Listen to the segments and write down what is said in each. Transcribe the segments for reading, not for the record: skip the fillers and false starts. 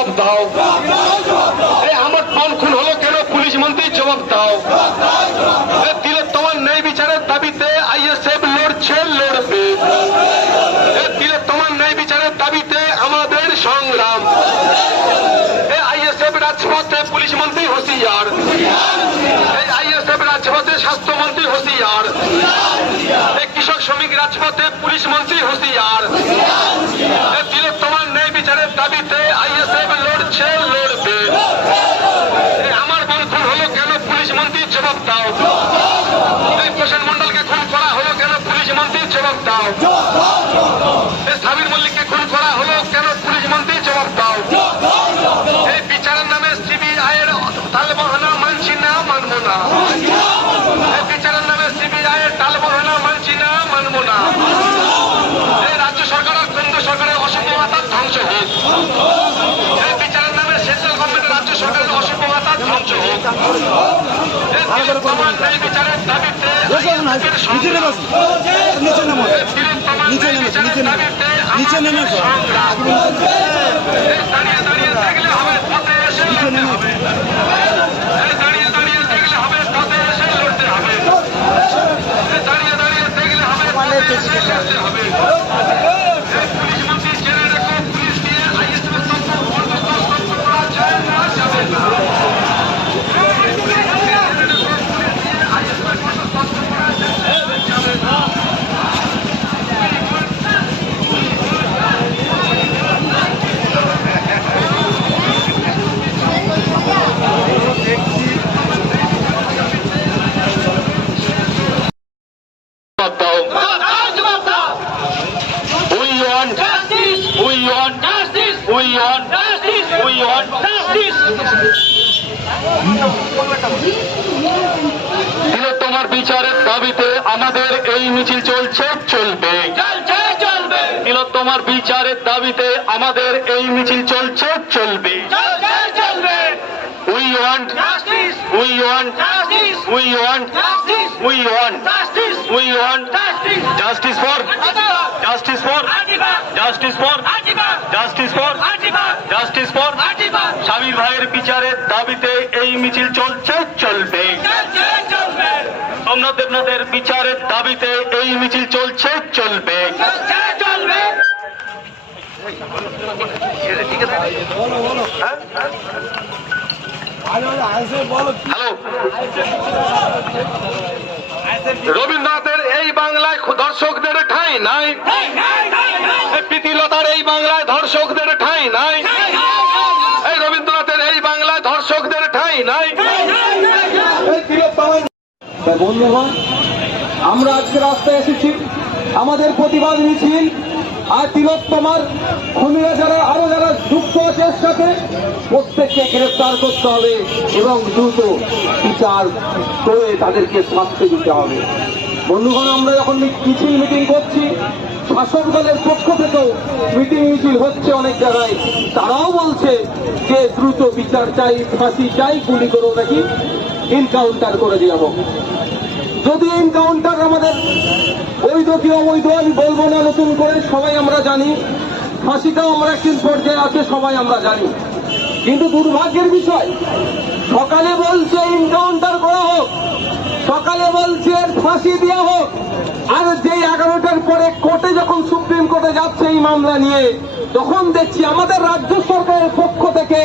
জবাব দাও। এই আমার বোন খুন হলো কেন পুলিশ মন্ত্রী জবাব দাও। তিলোত্তমার ন্যায় বিচারের দাবিতে আইএসএফ লড়ছে, লড়বে। তিলোত্তমার ন্যায় বিচারের দাবিতে আমাদের সংগ্রাম। আইএসএফ রাজপথে পুলিশ মন্ত্রী হুঁশিয়ার, এই আইএসএফ রাজপথে স্বাস্থ্যমন্ত্রী হুঁশিয়ার, এই কৃষক শ্রমিক রাজপথে পুলিশ মন্ত্রী হুঁশিয়ার। তিলোত্তমার ন্যায় বিচারের দাবিতে আইএসএফ লড়ছে, লড়বে। আমার বোন খুন হলো কেন পুলিশ মন্ত্রী জবাব দাও। এই প্রশান্ত মন্ডলকে খুন করা হলো কেন পুলিশ মন্ত্রী জবাব দাও। এই সাবির মল্লিককে খুন করা হলো কেন পুলিশ মন্ত্রী জবাব দাও। এই বিচারের নামে সিবিআই এর তালবাহানা মানছি না, মানবো না। এই বিচারের নামে সিবিআই এর তালবাহানা মানছি না, মানবো না। এই রাজ্য সরকার আর কেন্দ্র সরকারের অসম্ভবতার ধ্বংস হোক। এই বিচারের নামে সেন্ট্রাল গভর্নমেন্টের রাজ্য সরকারের অসম্ভবতার ধ্বংস হোক। এই তিলোত্তমার ন্যায় বিচারের দাবিতে দাঁড়িয়ে দাঁড়িয়ে দেখলে হবে, পথে এসে লড়তে হবে। দাঁড়িয়ে দাঁড়িয়ে দেখলে হবে, পথে এসে লড়তে হবে। দাঁড়িয়ে দাঁড়িয়ে দেখলে হবে, পথে এসে লড়তে হবে। পুলিশ মন্ত্রী জেনে রেখো, পুলিশ দিয়ে আইএসএফের তত্ত্ব করা যায় না, যাবে না। তিলোত্তমার বিচারের দাবিতে আমাদের এই মিছিল চলছে, চলবে। তিলোত্তমার বিচারের দাবিতে আমাদের এই মিছিল চলছে, চলবে। We want justice. We want justice. We want justice. We want justice. We want justice. Justice for justice for justice for justice for justice for Sabir ভাইয়ের বিচারের দাবিতে এই মিছিল চলছে, চলবে। সোমনাথ দেবনাথের বিচারের দাবিতে এই মিছিল চলছে, চলবে। হ্যালো, রবীন্দ্রনাথের এই বাংলায় দর্শকদের ঠাঁই নাই, প্রীতিলতার এই বাংলায় ধর্ষকদের ঠাঁই নাই, এই রবীন্দ্রনাথের এই বাংলায় ধর্ষকদের ঠাঁই নাই। বন্ধুগণ, আমরা আজকে রাস্তায় এসেছি আমাদের প্রতিবাদ মিছিল। আর তিলোত্তমার খুনিরা যারা আরো যারা যুক্ত আছে এর সাথে, প্রত্যেককে গ্রেফতার করতে হবে এবং দ্রুত বিচার করে তাদেরকে শাস্তি দিতে হবে। বন্ধুগণ, আমরা যখন মিছিল মিটিং করছি, শাসক দলের পক্ষ থেকেও মিটিং মিছিল হচ্ছে অনেক জায়গায়, তারাও বলছে যে দ্রুত বিচার চাই, ফাঁসি চাই, গুলি করে নাকি এনকাউন্টার করে দেওয়া হোক। যদি এনকাউন্টার আমাদের বৈধ কি অবৈধ আমি বলবো না, নতুন করে সবাই আমরা জানি, ফাঁসিটাও আমরা একদিন পর্যায়ে আছে সবাই আমরা জানি। কিন্তু দুর্ভাগ্যের বিষয়, সকালে বলছে এনকাউন্টার করা হোক, সকালে বলছে ফাঁসি দেওয়া হোক, আর যে 11টার পরে কোর্টে যখন সুপ্রিম কোর্টে যাচ্ছে এই মামলা নিয়ে, তখন দেখছি আমাদের রাজ্য সরকারের পক্ষ থেকে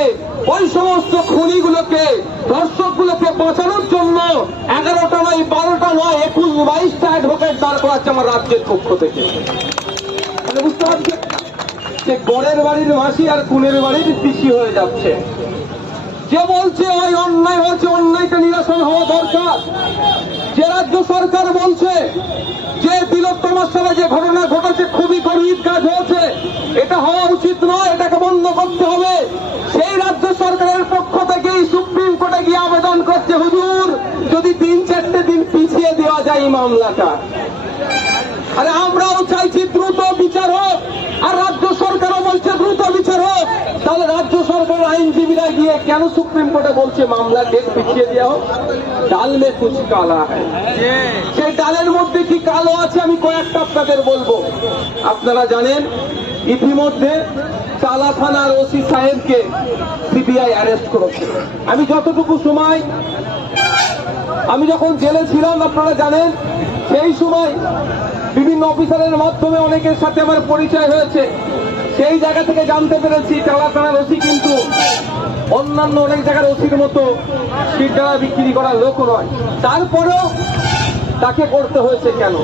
ওই সমস্ত খুনিগুলোকে, ধর্ষকগুলোকে বাঁচানোর জন্য 11টা নয়, 12টা নয়, 21-22টা অ্যাডভোকেট দাঁড় করাচ্ছে আমার রাজ্যের পক্ষ থেকে। বুঝতে পারছি যে বরের বাড়ির মাসি আর খুনের বাড়ির পিসি হয়ে যাচ্ছে। যে বলছে ওই অন্যায় হচ্ছে, অন্যায়টা নিরসন হওয়া দরকার। যে রাজ্য সরকার বলছে যে তিলোত্তমার সাথে যে ঘটনা ঘটেছে খুবই গরিব কাজ হয়েছে, এটা হওয়া উচিত নয়, এটাকে বন্ধ করতে হবে, সেই রাজ্য সরকারের পক্ষ থেকেই সুপ্রিম কোর্টে গিয়ে আবেদন করছে, হুজুর যদি 3-4টে দিন পিছিয়ে দেওয়া যায় এই মামলাটা। আরে আমরাও চাইছি দ্রুত বিচার হোক, আর রাজ্য সরকারও বলছে দ্রুত বিচার হোক। তাহলে রাজ্য সরকারের আইনজীবীরা গিয়ে কেন সুপ্রিম কোর্টে বলছে মামলা ডেট পিছিয়ে দেওয়া হোক? ডাল মে কুছ কালা হ্যায়। সেই ডালের মধ্যে কি কালো আছে আমি কয়েকটা আপনাদের বলবো। আপনারা জানেন ইতিমধ্যে চালা থানার ওসি সাহেবকে সিবিআই অ্যারেস্ট করেছে। আমি যতটুকু সময় আমি যখন জেলে ছিলাম আপনারা জানেন, সেই সময় বিভিন্ন অফিসারের মাধ্যমে অনেকের সাথে আমার পরিচয় হয়েছে। সেই জায়গা থেকে জানতে পেরেছি চালা থানার ওসি কিন্তু অন্যান্য অনেক জায়গার ওসির মতো সিটডালা বিক্রি করার লোক নয়। তারপরেও তাকে করতে হয়েছে কেন?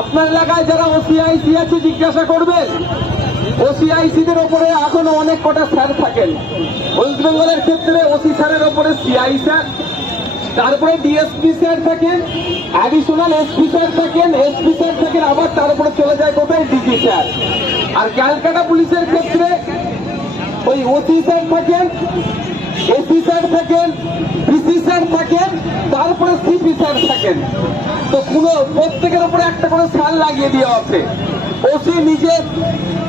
আপনার এলাকায় যারা ওসিআইসি আছে জিজ্ঞাসা করবেন। ওসিআইসিদের ওপরে এখনো অনেক কটা স্যার থাকেন। ওয়েস্ট বেঙ্গলের ক্ষেত্রে ওসি স্যারের ওপরে সিআই স্যার, তারপরে ডিএসপি স্যার থাকেন, অ্যাডিশনাল এসপি স্যার থাকেন, এসপি স্যার থাকেন, আবার তারপরে চলে যায় কোথায় ডিজি স্যার। আর ক্যালকাটা পুলিশের ক্ষেত্রে ওই ওসি স্যার থাকেন, এসি স্যার থাকেন, পিসি স্যার থাকেন, তারপরে সিপি স্যার থাকেন। তো কোনো প্রত্যেকের উপরে একটা করে স্যার লাগিয়ে দেওয়া আছে। ওসি নিজে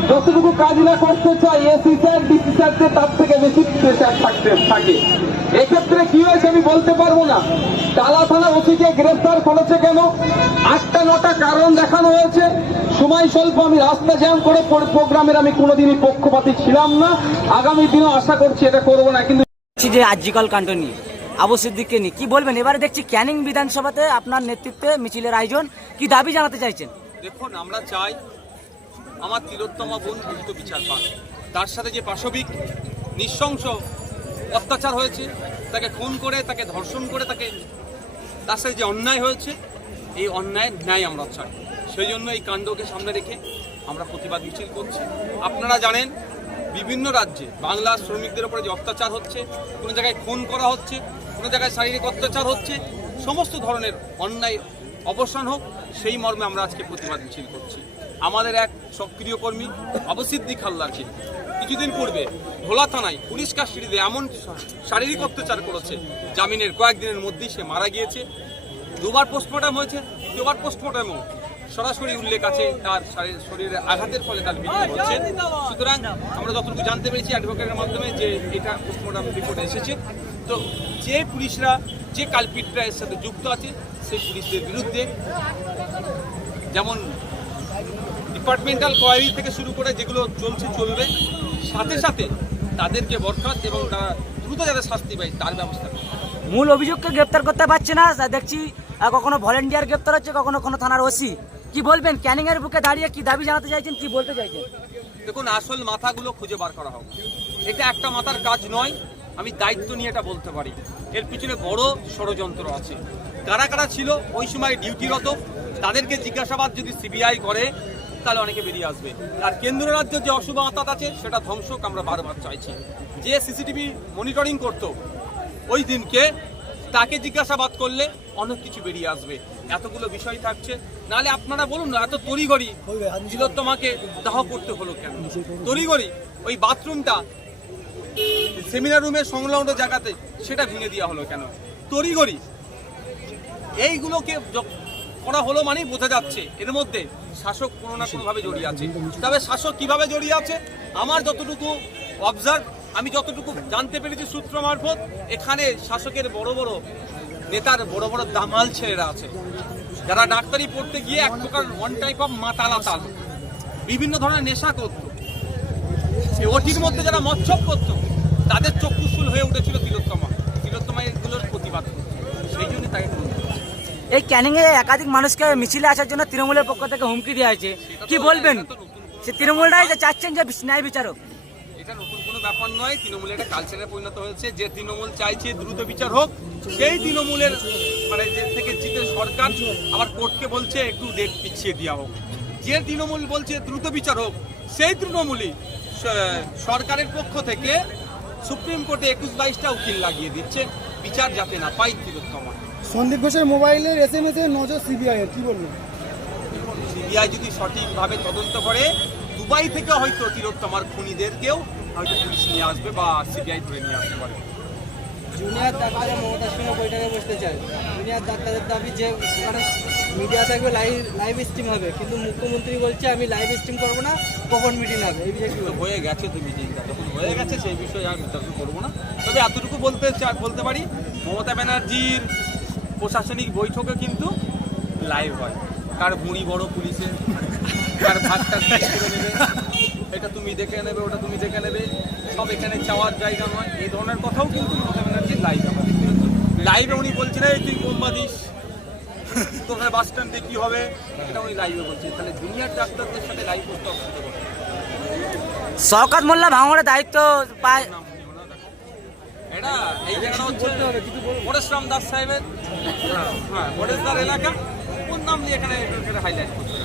যতটুকু কাজ না করতে চায়, এসি স্যার ডিসি স্যারদের তার থেকে বেশি প্রেশার থাকে। এক্ষেত্রে কি হয়েছে আমি বলতে পারবো না। টালা থানা ওসিকে গ্রেফতার করেছে কেন? 8টা-9টা কারণ দেখানো হয়েছে। সময় স্বল্প, আমি রাস্তা জ্যাম করে প্রোগ্রামের আমি কোনোদিনই পক্ষপাতী ছিলাম না, আগামী দিনও আশা করছি এটা করবো না। কিন্তু যে আরজিকর কাণ্ড নিয়ে আবু সিদ্দিককে নিয়ে কি বলবেন? এবারে দেখছি ক্যানিং বিধানসভাতে আপনার নেতৃত্বে মিছিলের আয়োজন, কি দাবি জানাতে চাইছেন? দেখুন, আমরা চাই আমার তিলোত্তমা বোন দ্রুত বিচার পান। তার সাথে যে পাশবিক নৃশংস অত্যাচার হয়েছে, তাকে খুন করে, তাকে ধর্ষণ করে, তার সাথে যে অন্যায় হয়েছে, এই অন্যায়ের ন্যায় আমরা চাই। সেই জন্য এই কাণ্ডকে সামনে রেখে আমরা প্রতিবাদ মিছিল করছি। আপনারা জানেন বিভিন্ন রাজ্যে বাংলার শ্রমিকদের উপরে যে অত্যাচার হচ্ছে, কোনো জায়গায় খুন করা হচ্ছে, কোনো জায়গায় শারীরিক অত্যাচার হচ্ছে, সমস্ত ধরনের অন্যায় অবসান হোক, সেই মর্মে আমরা আজকে প্রতিবাদ মিছিল করছি। আমাদের এক সক্রিয় কর্মী আবু সিদ্দিক হালদারকে কিছুদিন পূর্বে ভোলা থানায় পুলিশ কাস্টডিতে এমন শারীরিক অত্যাচার করেছে, জামিনের কয়েকদিনের মধ্যেই সে মারা গিয়েছে। 2বার পোস্টমর্টম হয়েছে, 2বার পোস্টমর্টমও সরাসরি উল্লেখ আছে তার শরীরের আঘাতের ফলে তার মৃত্যু হচ্ছে। সুতরাং আমরা যতটুকু জানতে পেরেছি অ্যাডভোকেটের মাধ্যমে যে এটা পোস্টমর্টম রিপোর্টে এসেছে। তো যে পুলিশরা, যে কালপিটরা এর সাথে যুক্ত আছে, সেই পুলিশদের বিরুদ্ধে যেমন ডিপার্টমেন্টাল কোয়ারি থেকে শুরু করে যেগুলো চলবে, সাথে সাথে তাদেরকে বরখাস্ত এবং তারা দ্রুত যাতে শাস্তি পায় তার ব্যবস্থা করে। মূল অভিযোগকে গ্রেপ্তার করতে পারছে না, দেখছি কখনো ভলেন্টিয়ার গ্রেপ্তার হচ্ছে, কখনো কোনো থানার ওসি। কি বলবেন? ক্যানিং এর বুকে দাঁড়িয়ে কি দাবি জানাতে চাইছেন, কি বলতে চাইছেন? দেখুন, আসল মাথাগুলো খুঁজে বার করা হোক। এটা একটা মাথার কাজ নয়, আমি দায়িত্ব নিয়ে এটা বলতে পারি। এর পিছনে বড় ষড়যন্ত্র আছে। কারা কারা ছিল ওই সময় ডিউটিরত, তাদেরকে জিজ্ঞাসাবাদ যদি সিবিআই করে তাহলে অনেকে বেরিয়ে আসবে। আর কেন্দ্র রাজ্যের যে অশুভ আত্মা আছে সেটা ধ্বংসক আমরা বারবার চাইছি। যে সিসিটিভি মনিটরিং করতো ওই দিনকে, তাকে জিজ্ঞাসাবাদ করলে অনেক কিছু বেরিয়ে আসবে। এতগুলো বিষয় থাকছে, নাহলে আপনারা বলুন না, এত তড়িঘড়ি তিলোত্তমাকে দাহ করতে হলো কেন? তড়িঘড়ি ওই বাথরুমটা সেমিনার রুমের সংলগ্ন জায়গাতে সেটা ভেঙে দেওয়া হলো কেন? তড়িঘড়ি এইগুলোকে করা হলো মানেই বোঝা যাচ্ছে এর মধ্যে শাসক কোনো না কোনোভাবে জড়িয়ে আছে। তবে শাসক কিভাবে জড়িয়ে আছে আমার যতটুকু অবজার্ভ, আমি যতটুকু জানতে পেরেছি সূত্র মারফত, এখানে শাসকের বড় বড় নেতার বড় বড় দামাল ছেলেরা আছে, যারা ডাক্তারি পড়তে গিয়ে এক প্রকার ওয়ান টাইপ অফ মাতালাতাল বিভিন্ন ধরনের নেশা করত। ওটির মধ্যে যারা মচ্ছব করত, তাদের চক্ষুশুল হয়ে উঠেছিল তিলোত্তমা এগুলোর প্রতিবাদ করত। সেই জন্য তাকে এই ক্যানিং এ একাধিক মানুষকে মিছিলে আসার জন্য তৃণমূলের পক্ষ থেকে হুমকি দেওয়া হয়েছে, কি বলবেন? সে তৃণমূলরাই যে চাচ্ছেন যে ন্যায় বিচারক। এটা নতুন কোনো ব্যাপার নয়, তৃণমূলের একটা কালচারে পরিণত হয়েছে। যে তৃণমূল চাইছে দ্রুত বিচার হোক, সেই তৃণমূলের মানে যে থেকে জিতে সরকার আবার কোর্টকে বলছে একটু ডেট পিছিয়ে দেওয়া হোক। যে তৃণমূল বলছে দ্রুত বিচার হোক, সেই তৃণমূলই সরকারের পক্ষ থেকে সুপ্রিম কোর্টে 21-22টা উকিল লাগিয়ে দিচ্ছে বিচার যাতে না পাই তিলোত্তমা। সন্দীপ ঘোষের মোবাইলের SMS এর নজর সিবিআই এর, কি বলবেন? সিবিআই যদি সঠিকভাবে তদন্ত করে, দুবাই থেকে হয়তো তিলোত্তমার খুনিদেরকেও হয়তো পুলিশ নিয়ে আসবে বা সিবিআই ধরে নিয়ে আসতে পারে। জুনিয়র ডাক্তাররা মমতার সঙ্গে বৈঠকে বসতে চায়। জুনিয়র ডাক্তারদের দাবি যে মানে মিডিয়া থাকবে, লাইভ স্ট্রিম হবে, কিন্তু মুখ্যমন্ত্রী বলছে আমি লাইভ স্ট্রিম করবো না, কখন মিটিং হবে। এই বিষয়ে কি হয়ে গেছে তো মিটিংটা, যখন হয়ে গেছে সেই বিষয়ে আর বিতর্ক করবো না। তবে এতটুকু বলতে পারি, মমতা ব্যানার্জির প্রশাসনিক বৈঠকে কিন্তু লাইভ হয়। কার বুড়ি বড় পুলিশের, কার ভাগটা করে নেবে, এটা তুমি দেখে নেবে, ওটা তুমি দেখে নেবে, সব এখানে চাওয়ার জায়গা নয়, এই ধরনের কথাও কিন্তু মমতা ব্যানার্জি লাইভে উনি বলছেন এই তুই বোম্বা দিস তোর বাস স্ট্যান্ডে কি হবে, এটা উনি লাইভে বলছেন। তাহলে দুনিয়ার ডাক্তারদের সাথে লাইভ করতে অসুবিধা করছে। শওকত মোল্লা ভাঙড়ের দায়িত্ব পায়। এটা এই জায়গাটা হচ্ছে পরেশরাম দাস সাহেবের, হ্যাঁ পরেশদার এলাকা, ওর নাম দিয়ে এখানে হাইলাইট করছে।